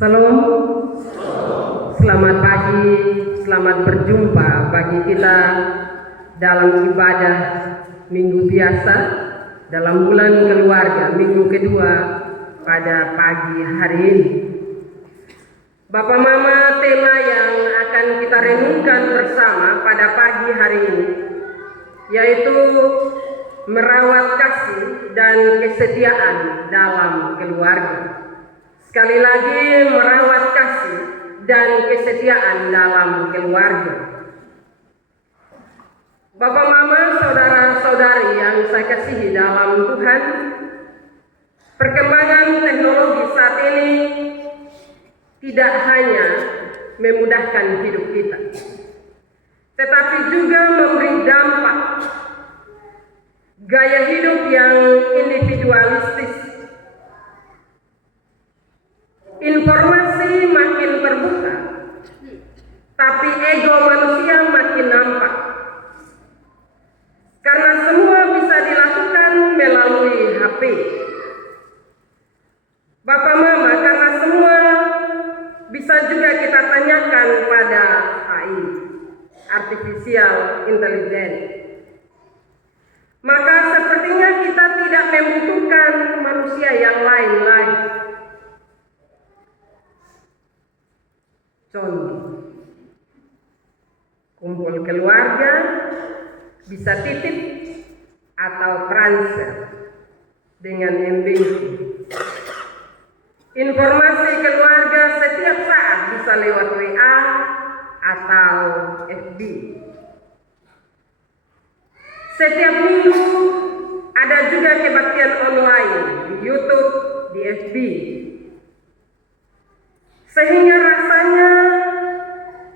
Salam, selamat pagi, selamat berjumpa bagi kita dalam ibadah minggu biasa dalam bulan keluarga minggu kedua pada pagi hari ini. Bapak Mama, tema yang akan kita renungkan bersama pada pagi hari ini yaitu merawat kasih dan kesetiaan dalam keluarga. Sekali lagi, merawat kasih dan kesetiaan dalam keluarga. Bapak Mama, saudara-saudari yang saya kasihi dalam Tuhan, perkembangan teknologi saat ini tidak hanya memudahkan hidup kita, tetapi juga memberi dampak gaya hidup yang individualistis. Informasi makin terbuka, tapi ego manusia makin nampak. Karena semua bisa dilakukan melalui HP. Bapak Mama, karena semua bisa juga kita tanyakan pada AI, Artificial Intelligence. Maka sepertinya kita tidak membutuhkan manusia yang lain lagi. Contoh, kumpul keluarga bisa titip atau transfer dengan MBC. Informasi keluarga setiap saat bisa lewat WA atau FB. Setiap minggu ada juga kebaktian online di YouTube, di FB. Sehingga rasanya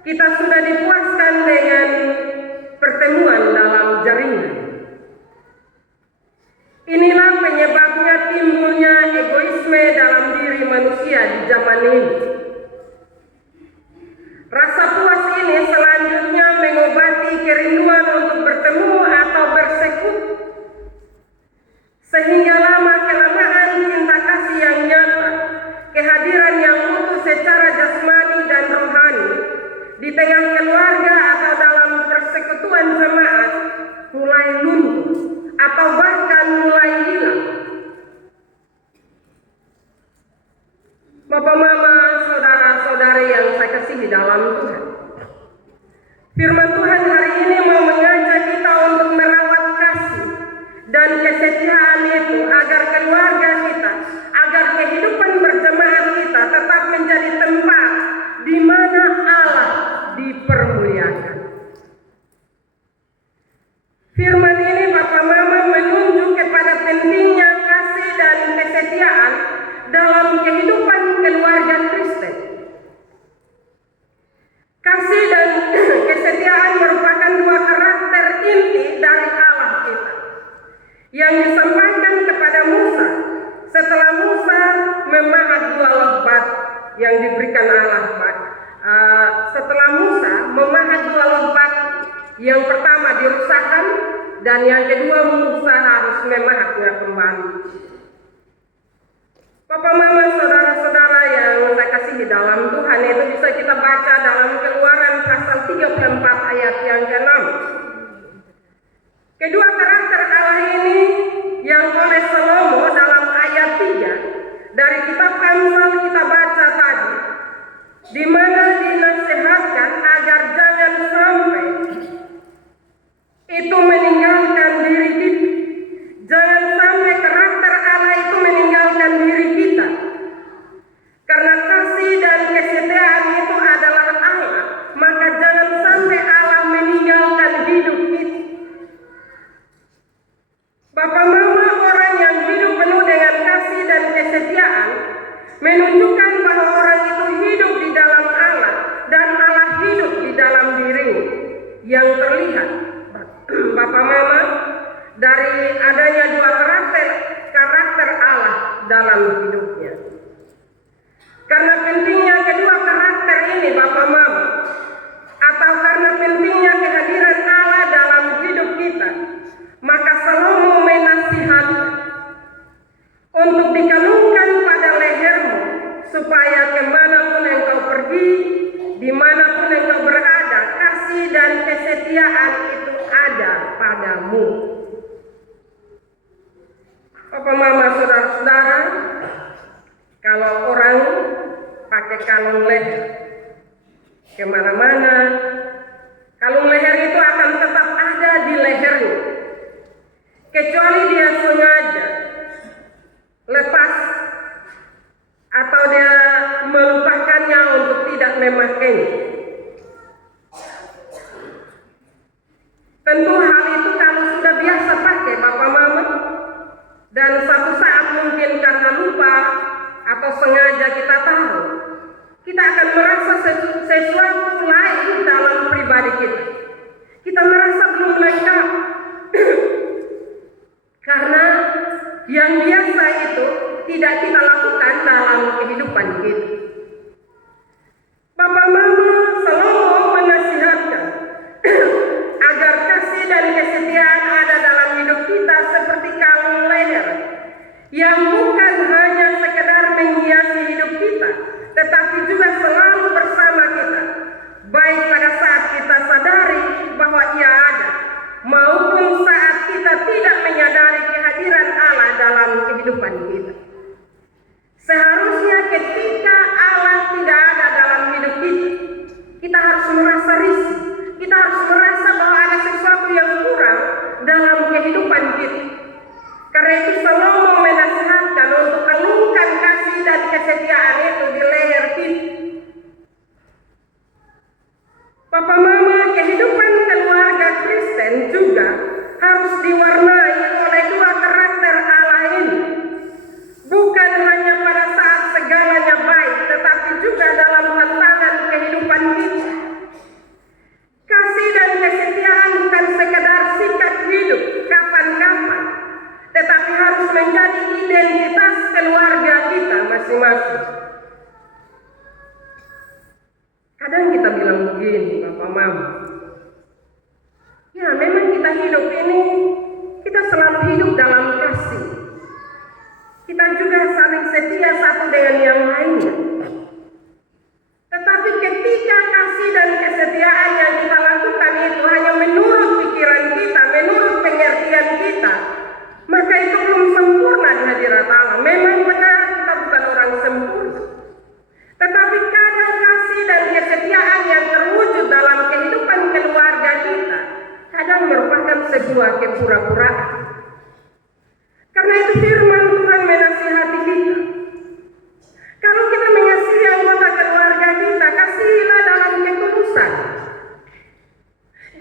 kita sudah dipuaskan dengan pertemuan dalam jaringan. Inilah penyebabnya timbulnya egoisme dalam diri manusia di zaman ini. Rasa puas ini selanjutnya mengobati kerinduan untuk bertemu atau bersekutu. Sehingga lama-kelamaan cinta kasih yang nyata, kehadiran yang utuh secara jasmani dan rohani di tengah keluarga atau dalam persekutuan jemaat mulai luntur atau bahkan mulai hilang. Bapak Mama, saudara-saudari yang saya kasihi dalam Tuhan, firman Tuhan hari ini mau mengajak kita untuk merawat kasih dan kesetiaan itu agar keluarga kita, agar kehidupan berjemaat kita tetap menjadi tempat di mana Allah dipermuliakan. Firman ini Bapak Mama menunjuk kepada pentingnya kasih dan kesetiaan dalam kehidupan keluarga Kristen. Kasih dan kesetiaan merupakan dua karakter inti dari Allah kita yang disampaikan kepada Musa setelah Musa memahat dua lebat yang diberikan Allah. Setelah Musa memahat dua lebat, yang pertama dirusakkan dan yang kedua Musa harus memahatnya kembali. Bapak Mama, saudara-saudara yang saya kasihi dalam Tuhan, itu bisa kita baca dalam Keluaran pasal 34 ayat yang ke-6. Kedua karakter Allah ini yang oleh Salomo dalam ayat 3 dari kitab Amsal kita baca tadi, di mana dinasihatkan agar jangan sampai itu meninggalkan diri kita. Jangan sampai karakter Allah itu meninggalkan diri kita. Karena kasih dan kesetiaan itu adalah Allah, maka jangan sampai Allah meninggalkan hidup kita. Bapak Mama, orang yang hidup penuh dengan kasih dan kesetiaan menunjukkan bahwa orang itu hidup di dalam Allah dan Allah hidup di dalam dirinya. Yang terlihat, Bapak Mama, dari adanya dua karakter Allah dalam hidupnya. Karena pentingnya kedua karakter ini, Bapak Mama, atau karena pentingnya kehadiran Allah dalam hidup kita, maka Salomo menasihatkan untuk dikalungkan pada lehermu supaya kemanapun engkau pergi, dimanapun engkau berada, kasih dan kesetiaan itu ada padamu. Papa, mama, saudara-saudara, kalau orang pakai kalung leher kemana-mana, kalung leher itu akan tetap ada di lehernya, kecuali dia sengaja lepas atau dia melupakannya untuk tidak memakainya. Tentu hal itu kalau sudah biasa pakai Bapak Mama, dan satu saat mungkin karena lupa atau sengaja kita tahu, kita akan merasa sesuatu lain dalam pribadi kita. Kita merasa belum lengkap karena yang biasa itu tidak kita lakukan dalam kehidupan kita. Bapak Mama selalu menasihatkan agar kasih dan kesetiaan ada dalam hidup kita seperti kalung leher yang bukan hanya sekedar menghiasi hidup kita, tetapi juga selalu bersama kita, baik pada saat kita sadari bahwa ia ada, maupun saat kita tidak menyadari kehadiran Allah dalam kehidupan kita. Seharusnya ketika Allah tidak ada dalam hidup kita, kita harus merasa risih, kita harus merasa bahwa ada sesuatu yang kurang dalam kehidupan kita. Karena itu Salomo menasihatkan untuk kalungkan kasih dan kesetiaan itu di leher kita. Papa Mama, kehidupan keluarga Kristen juga harus diwarnai oleh dua karakter Allah ini. Bukan hanya pada saat segalanya baik, tetapi juga dalam tantangan kehidupan kita. Kasih dan kesetiaan bukan sekedar sikap hidup kapan-kapan, tetapi harus menjadi identitas keluarga kita masing-masing. Kadang kita bilang begini, Bapak Mama, ya memang kita hidup ini, kita selalu hidup dalam kasih. Kita juga saling setia satu dengan yang lainnya. Tetapi ketika kasih dan kesetiaan yang kita lakukan itu hanya menurut pikiran kita, menurut pengertian kita, maka itu belum sempurna di hadirat Allah. Memang benar kita bukan orang sempurna, tetapi kadang kasih dan kesetiaan yang terwujud dalam kehidupan keluarga kita kadang merupakan sebuah kepura-puraan. Karena itu firman Tuhan menasihati kita. Kalau kita mengasihi anggota keluarga kita, kasihilah dalam ketulusan.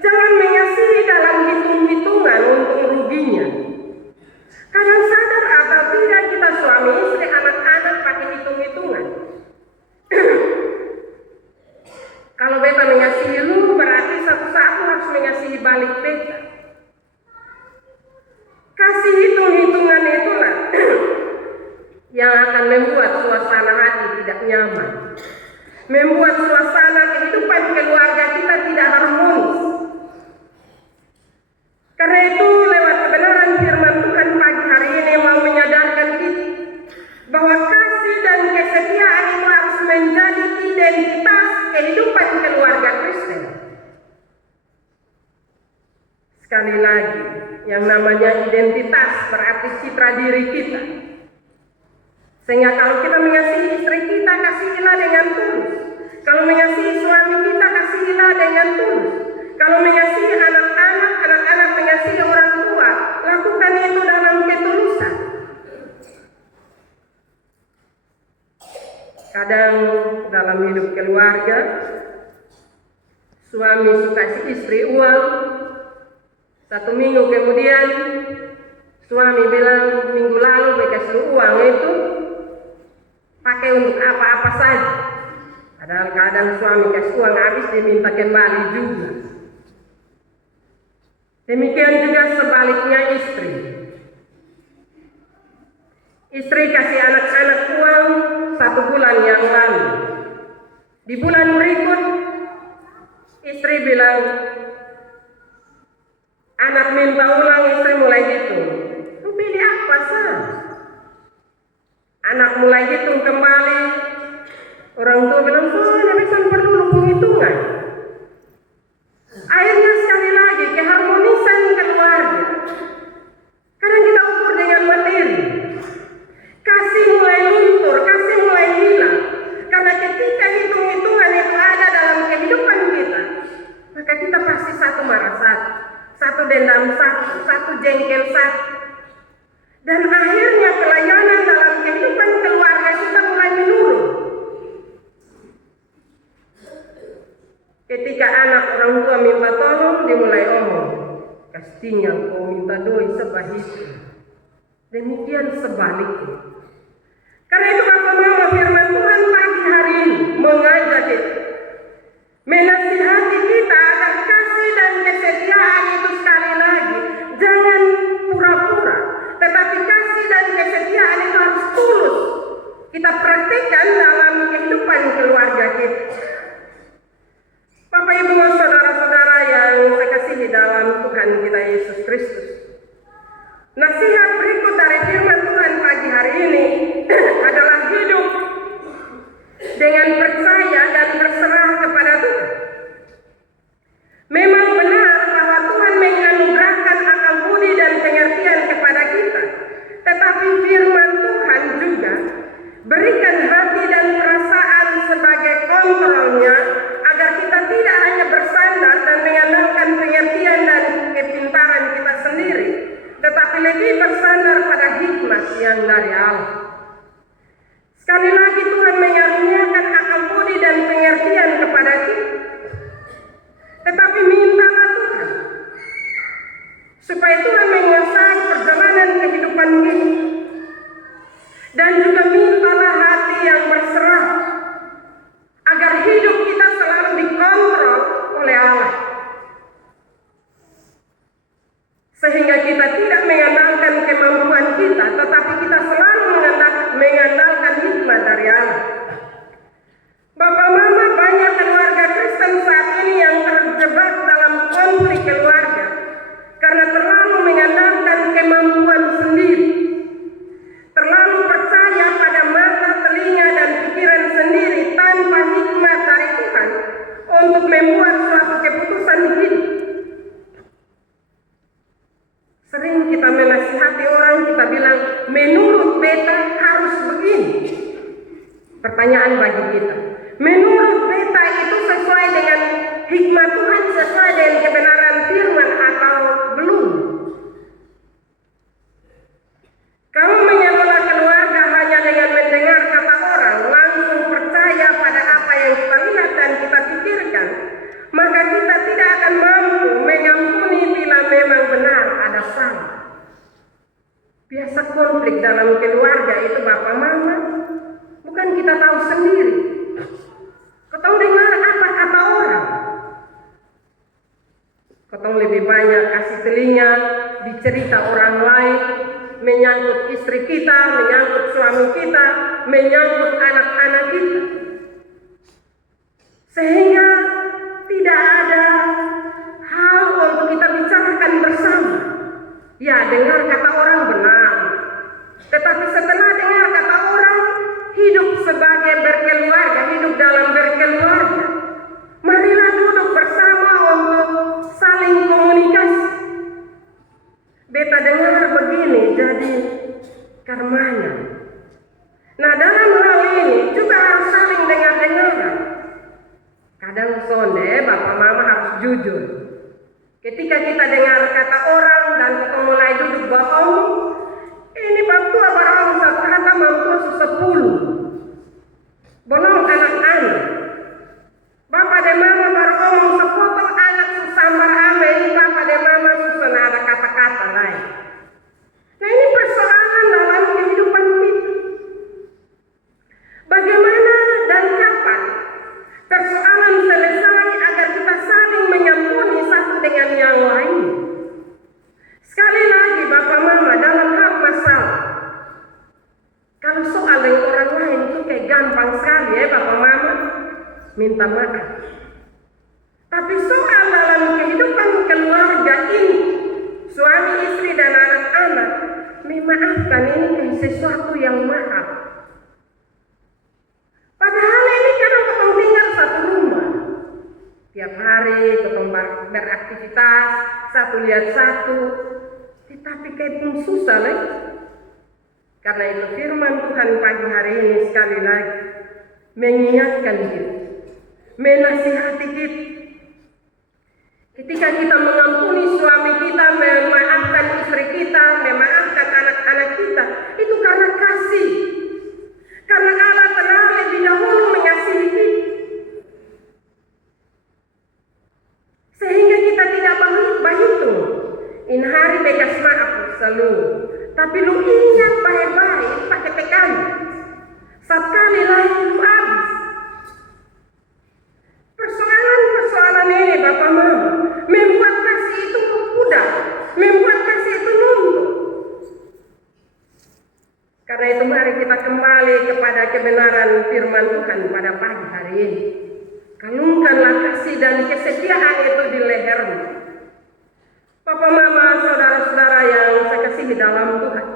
Jangan mengasihi dalam hitung-hitungan untung ruginya. Kadang sadar atau tidak kita suami istri, anak-anak pakai hitung-hitungan. Kalau beta mengasihi lu, berarti satu saat lu harus mengasihi balik beta. Kasih hitung-hitungan itulah yang akan membuat suasana hati tidak nyaman, membuat suasana kehidupan keluarga kita tidak harmonis. Karena itu lewat kebenaran firman Tuhan pagi hari ini mau menyadarkan kita bahwa kasih dan kesetiaan itu harus menjadi identitas kehidupan keluarga Kristen. Sekali lagi, yang namanya identitas berarti citra diri kita. Sehingga kalau kita mengasihi istri kita, kasihilah dengan tulus. Kalau mengasihi suami kita, kasihilah dengan tulus. Kalau mengasihi anak-anak, anak-anak mengasihi orang tua, lakukan itu dalam ketulusan. Kadang dalam hidup keluarga, suami suka kasih istri uang, 1 minggu kemudian suami bilang minggu lalu dikasih uang itu pakai untuk apa-apa saja. Padahal kadang suami kasih uang habis diminta kembali juga. Demikian juga sebaliknya istri. Istri kasih anak-anak uang 1 bulan yang lalu. Di bulan berikut istri bilang, anak minta ulang, istri mulai hitung. Pilih apa sah? Anak mulai hitung kembali, Orang tua bilang, soalnya bisa perlu penghitungan. Akhirnya sekali lagi keharmonisan keluarga. Karena kita ukur dengan materi. Kasih mulai luntur, kasih mulai hilang. Karena ketika hitung-hitungan itu ada dalam kehidupan kita, maka kita pasti satu marah satu, satu dendam satu, satu jengkel satu. Dan akhirnya pelayanan dalam kehidupan keluarga kita mulai menurun. Ketika anak orang tua minta tolong, dia mulai omong, pastinya kau minta doi sebahisnya. Demikian sebaliknya. Karena itu Bapak Mama, firman Tuhan pagi hari ini mengajak kita, menasihati kita agar kasih dan kesetiaan itu sekali lagi jangan pura-pura, tetapi kasih dan kesetiaan itu harus tulus kita praktikkan dalam kehidupan keluarga kita. Bapak Ibu saudara-saudara yang saya kasihi dalam Tuhan kita Yesus Kristus, nasihat berikut dari firman Tuhan pagi hari ini adalah hidup dengan percaya dan berserah kepada Tuhan. Memang benar bahwa Tuhan menganugerahkan akal budi dan pengertian kepada kita, tetapi firman Tuhan juga berikan hati dan perasaan sebagai kontrolnya, agar kita tidak hanya bersandar dan mengandalkan pengertian dan kepintaran kita sendiri, tetapi lebih bersandar pada hikmat yang dari Allah. Sekali lagi Tuhan mengaruniakan akal budi dan pengertian kepada kita, tetapi mintalah Tuhan supaya Tuhan menguasai perjalanan kehidupan kita, dan juga mintalah hati yang berserah agar hidup kita selalu dikontrol oleh Allah, sehingga kita tidak mengandalkan kemampuan kita, tetapi kita selalu mengandalkan hikmat dari Allah. Bapak Mama, banyak keluarga Kristen saat ini yang terjebak dalam konflik keluarga karena terlalu mengandalkan kemampuan sendiri, terlalu percaya pada mata, telinga, dan pikiran sendiri tanpa hikmat dari Tuhan untuk membuat suatu keputusan hidup. Sering kita menasihati orang, kita bilang, menurut beta harus begini. Pertanyaan bagi kita, menurut beta itu sesuai dengan hikmat Tuhan, sesuai dengan kebenaran firman atau belum? Kamu mengelola keluarga hanya dengan mendengar kata orang, langsung percaya pada apa yang kita lihat dan kita pikirkan, maka kita tidak akan mampu mengampuni bila memang benar ada salah. Biasa konflik dalam keluarga itu Bapak Mama, bukan kita tahu sendiri. Kau dengar apa kata orang. Kau lebih banyak kasih telinga dicerita orang lain, menyangkut istri kita, menyangkut suami kita, menyangkut anak-anak kita, sehingga tidak ada hal untuk kita bicarakan bersama. Ya, dengar kata orang benar, tetapi setelah dengar kata orang, hidup sebagai berkeluarga, hidup dalam berkeluarga, marilah duduk bersama untuk saling komunikasi. Beta dengar begini, jadi karmanya. Nah, dalam hal ini juga harus saling dengar-dengaran. Kadang sonde, Bapak Mama harus jujur. Ketika kita dengar kata orang dan kita mulai duduk bohong, ini bab tua barang satu kata mampu 10. Belum anak-anak. Bapak dan Mama baru omong sepotong anak susambar ame, ini Bapak dan Mama susah ada kata-kata lain. Nah, ini persoalan dalam kehidupan kita. Bagaimana dan kapan persoalan selesai agar kita saling mengampuni satu dengan yang lain? Sekali lagi Bapak Mama, dalam hal masalah, kalau soal dengan orang lain itu kayak gampang sekali ya Bapak Mama, minta maaf. Tapi soal dalam kehidupan keluarga ini, suami, istri, dan anak-anak, memaafkan ini kayak sesuatu yang mahal. Padahal ini satu lihat satu, tetapi kayak pun susah lagi. Karena itu firman Tuhan pagi hari ini sekali lagi mengingatkan kita, menasihati kita. Ketika kita mengampuni suami kita, memaafkan istri kita, memaafkan anak-anak kita, itu karena kasih. Karena Allah telah lebih dahulu mengasihi kita. Sehingga kita tidak berhitung. In hari bekas maaf selalu. Tapi lu ingat baik-baik pakai tekan. Sekali lagi lu habis. Persoalan ini Bapak Mama membuat kasih itu mudah, membuat kasih itu luntur. Karena itu mari kita kembali kepada kebenaran firman Tuhan pada pagi hari ini. Kalungkanlah kasih dan kesetiaan itu di lehermu. Bapak Mama, saudara-saudara yang saya kasihi dalam Tuhan.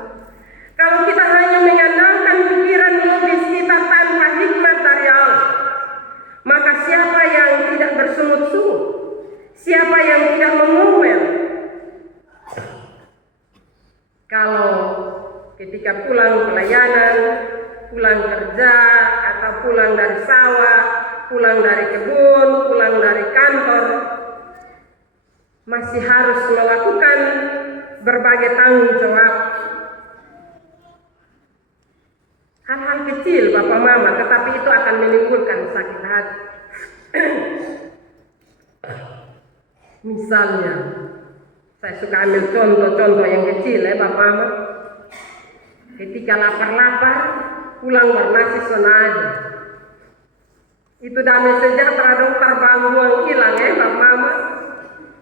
Kalau kita hanya mengandalkan pikiran logis kita tanpa hikmat dari Allah, maka siapa yang tidak bersungut-sungut? Siapa yang tidak mengomel? Kalau ketika pulang pelayanan, pulang kerja, atau pulang dari sawah, pulang dari kebun, pulang dari kantor, masih harus melakukan berbagai tanggung jawab. Hal-hal kecil Bapak Mama, tetapi itu akan menimbulkan sakit hati. Misalnya, saya suka ambil contoh-contoh yang kecil ya Bapak Mama. Ketika lapar-lapar, pulang bernasi senada. Itu damai sejahtera dong, terbang hilang ya Bapak Mama.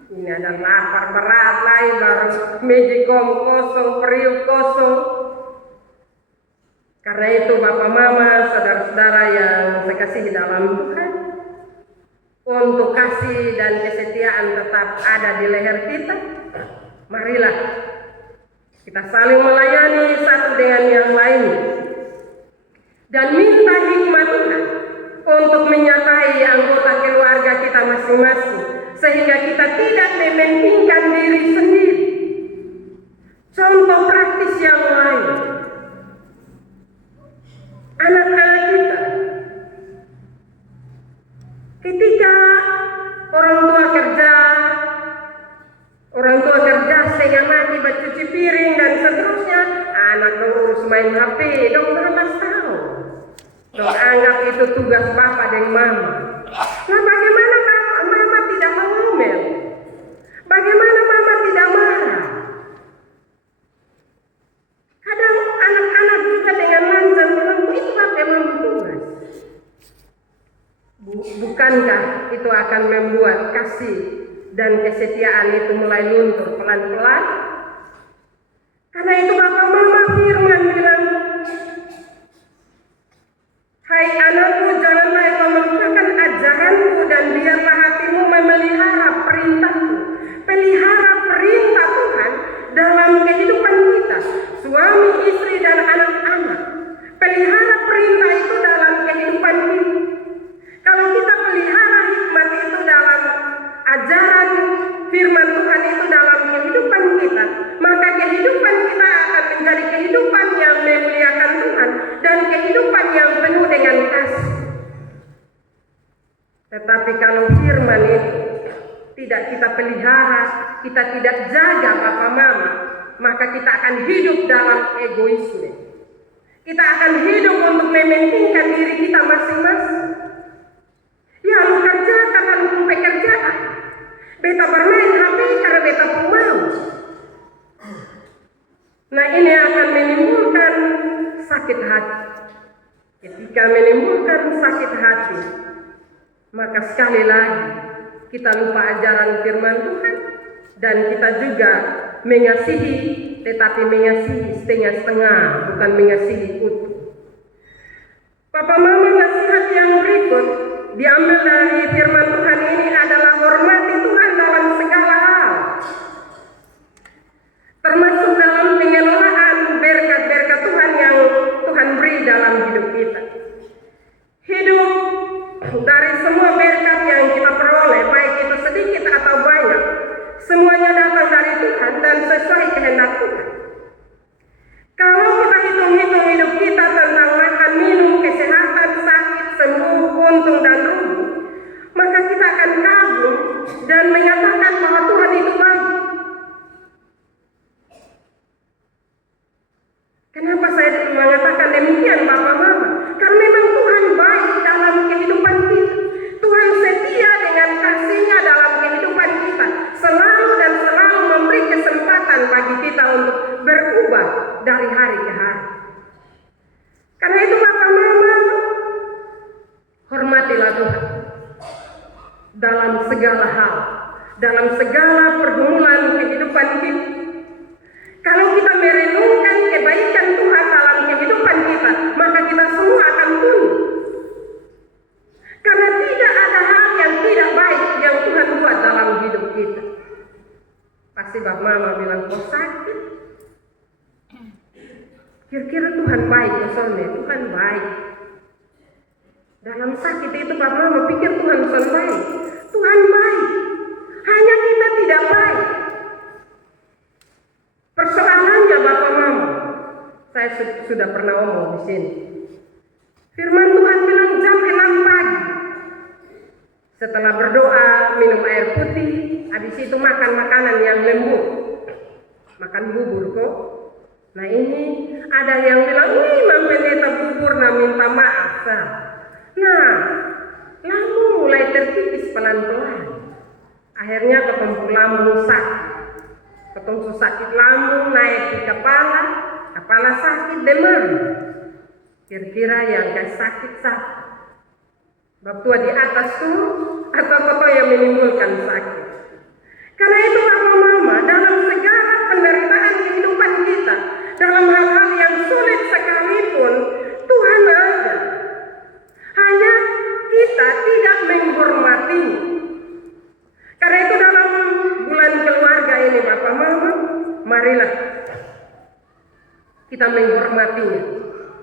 Ini ada lapar berat lain, baru mejikom kosong, periuk kosong. Karena itu Bapak Mama, saudara-saudara yang saya kasihi dalam Tuhan, untuk kasih dan kesetiaan tetap ada di leher kita, marilah kita saling melayani satu dengan yang lain dan minta hikmat Tuhan untuk menyertai anggota keluarga kita masing-masing, sehingga kita tidak mementingkan diri sendiri. Contoh praktis yang lain, anak-anak kita, ketika orang tua kerja setengah mati bercuci piring dan seterusnya, anak urus main HP, dong 12 tahun. Dong anggap itu tugas bapak dan mama. Nah bagaimana mama tidak mengomel? Bagaimana mama tidak marah? Kadang anak-anak juga dengan lancar mengaku itu memang tugas. Bukankah itu akan membuat kasih dan kesetiaan itu mulai luntur pelan-pelan? Karena itu Bapak Mama firman bilang, hai anakku, janganlah engkau melupakan ajaranku dan biarlah hatimu memelihara perintahku. Pelihara perintah Tuhan dalam kehidupan kita, suami, istri, dan anak-anak. Pelihara perintah itu dalam kehidupan kita. Kalau kita pelihara hikmat itu dalam ajaran firman Tuhan itu dalam kehidupan kita, maka kehidupan kita akan menjadi kehidupan yang memuliakan Tuhan dan kehidupan yang penuh dengan kasih. Tetapi kalau firman itu tidak kita pelihara, kita tidak jaga Bapak Mama, maka kita akan hidup dalam egoisme. Kita akan hidup untuk mementingkan diri kita masing-masing. Ya lu kerja karena lu pekerjaan, beta bermain HP karena beta mau. Nah ini akan menimbulkan sakit hati. Ketika menimbulkan sakit hati, maka sekali lagi kita lupa ajaran firman Tuhan, dan kita juga mengasihi, tetapi mengasihi setengah-setengah, bukan mengasihi utuh. Bapak Mama, nasihat yang berikut diambil dari firman Tuhan ini adalah hormati Tuhan dalam segala hal, termasuk dalam pengelolaan berkat-berkat Tuhan yang Tuhan beri dalam hidup kita. Hidup dari semua berkat yang kita peroleh, baik itu sedikit atau banyak, semuanya dapat Kenapa saya mengatakan demikian, Bapak Mama? Karena memang Tuhan baik dalam kehidupan kita. Tuhan setia dengan kasih-Nya dalam kehidupan kita. Selalu dan selalu memberi kesempatan bagi kita untuk berubah dari hari ke hari. Karena itu Bapak Mama, hormatilah Tuhan dalam segala hal, dalam segala pergumulan kehidupan kita. Kalau kita merenungkan kebaikan Tuhan dalam kehidupan kita, maka kita semua akan tunduk. Karena tidak ada hal yang tidak baik yang Tuhan buat dalam hidup kita. Pasti Bapak Mama bilang, kok sakit? Kira-kira Tuhan baik, misalnya Tuhan baik. Dalam sakit itu Bapak Mama pikir Tuhan bukan baik. Tuhan baik. Hanya kita tidak baik. Persoalannya Bapak Mama, saya sudah pernah ngomong di sini. Firman Tuhan bilang jam 6 pagi. Setelah berdoa, minum air putih, habis itu makan makanan yang lembut. Makan bubur kok. Nah ini ada yang bilang, wih Mam Pendeta bubur, nah minta maaf. Nah, lambung mulai terkikis pelan-pelan. Akhirnya ketemu lambung sakit. Ketemu sakit lambung, naik di kepala, kepala sakit, demam. Kira-kira yang gak sakit-sakit. Bab tua di atas tuh, atau kota yang menimbulkan sakit. Karena itu Bapak Mama, dalam segala penderitaan kehidupan kita, dalam hal-hal yang sulit sekalipun, Tuhan ada. Hanya kita tidak menghormati. Karena itu dalam bulan keluarga ini Bapak Mama, marilah kita menghormatinya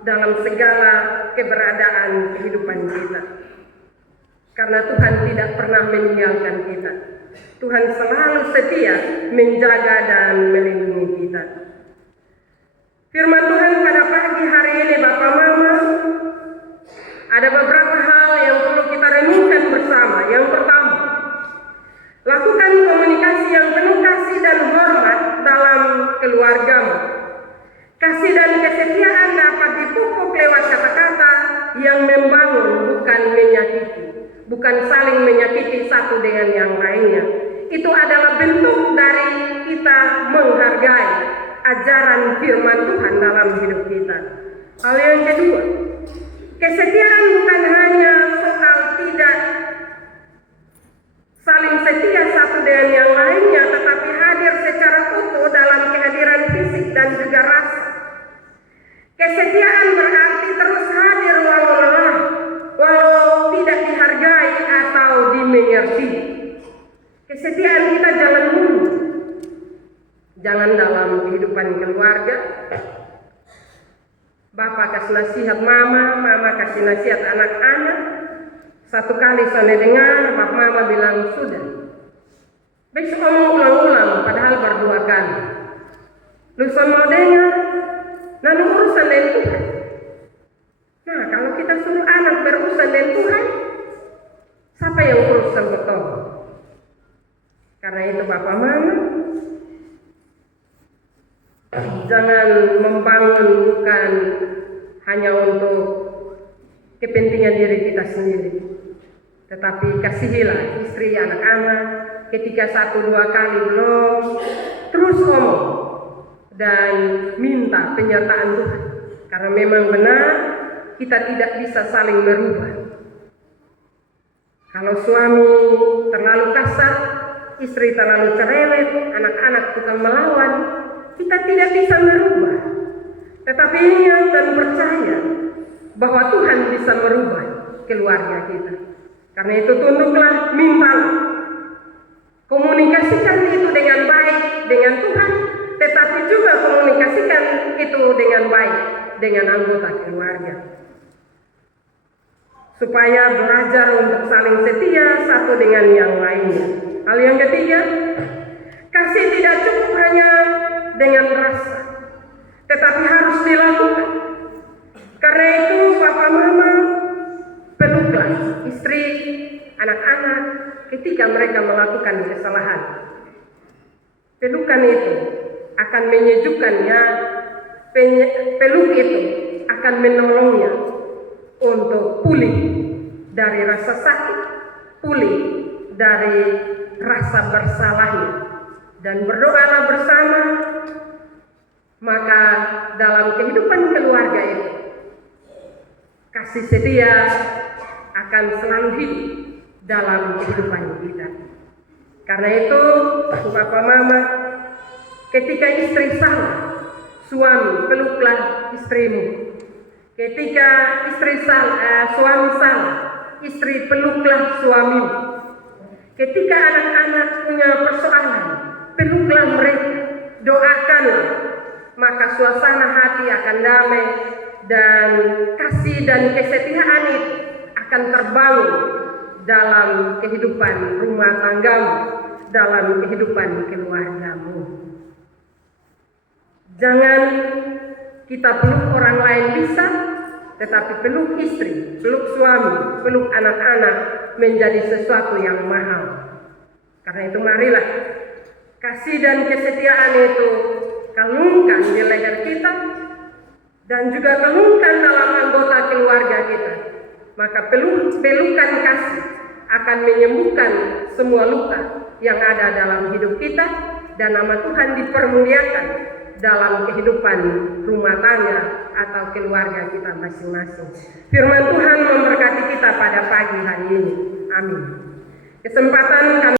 dalam segala keberadaan kehidupan kita. Karena Tuhan tidak pernah meninggalkan kita. Tuhan selalu setia menjaga dan melindungi kita. Firman Tuhan pada pagi hari ini Bapak Mama, ada beberapa hal yang perlu kita renungkan bersama. Yang pertama, lakukan komunikasi yang penuh kasih dan hormat dalam keluargamu. Kasih dan kesetiaan dapat dipupuk lewat kata-kata yang membangun, bukan menyakiti. Bukan saling menyakiti satu dengan yang lainnya. Itu adalah bentuk dari kita menghargai ajaran firman Tuhan dalam hidup kita. Hal yang kedua, kesetiaan bukan hanya soal tidak saling setia satu dengan yang lainnya, tetapi hadir secara utuh dalam kehadiran fisik dan juga rasa. Kesetiaan berarti terus hadir walau lelah, walau tidak dihargai atau dimengerti. Kesetiaan kita jalan dulu. Jangan dalam kehidupan keluarga. Bapak kasih nasihat mama, mama kasih nasihat anak-anak. Satu kali saya dengar, Bapak Mama bilang sudah. Besok ngomong ulang-ulang, padahal berdua kali. Lusa mau dengar, nah urusan dengan Tuhan. Nah kalau kita suruh anak berurusan dengan Tuhan, siapa yang urusan betul? Karena itu Bapak Mama, jangan membangun bukan hanya untuk kepentingan diri kita sendiri, tetapi kasihilah istri, anak-anak. Ketika 1-2 kali belum, terus ngomong dan minta penyertaan Tuhan. Karena memang benar kita tidak bisa saling berubah. Kalau suami terlalu kasar, istri terlalu cerewet, anak-anak tukang melawan, kita tidak bisa merubah. Tetapi ingat dan percaya bahwa Tuhan bisa merubah keluarga kita. Karena itu tunduklah, mintalah. Komunikasikan itu dengan baik dengan Tuhan, tetapi juga komunikasikan itu dengan baik dengan anggota keluarga. Supaya belajar untuk saling setia satu dengan yang lainnya. Hal yang ketiga, kasih tidak cukup hanya dengan rasa, tetapi harus dilakukan. Karena itu Bapak Mama, peluklah istri, anak-anak ketika mereka melakukan kesalahan. Pelukan itu akan menyejukkannya peluk itu akan menolongnya untuk pulih dari rasa sakit, pulih dari rasa bersalahnya, dan berdoalah bersama. Maka dalam kehidupan keluarga itu kasih setia akan selalu hidup dalam kehidupan kita. Karena itu, Bapak Mama, ketika istri salah, suami peluklah istrimu. Ketika suami salah, istri peluklah suamimu. Ketika anak-anak punya persoalan, peluklah mereka, doakanlah, maka suasana hati akan damai dan kasih dan kesetiaan itu akan terbangun dalam kehidupan rumah tanggamu, dalam kehidupan keluargamu. Jangan kita peluk orang lain bisa, tetapi peluk istri, peluk suami, peluk anak-anak menjadi sesuatu yang mahal. Karena itu marilah kasih dan kesetiaan itu kalungkan di leher kita dan juga kalungkan dalam anggota keluarga kita. Maka pelukan kasih akan menyembuhkan semua luka yang ada dalam hidup kita, dan nama Tuhan dipermuliakan dalam kehidupan rumah tangga atau keluarga kita masing-masing. Firman Tuhan memberkati kita pada pagi hari ini. Amin. Kesempatan kami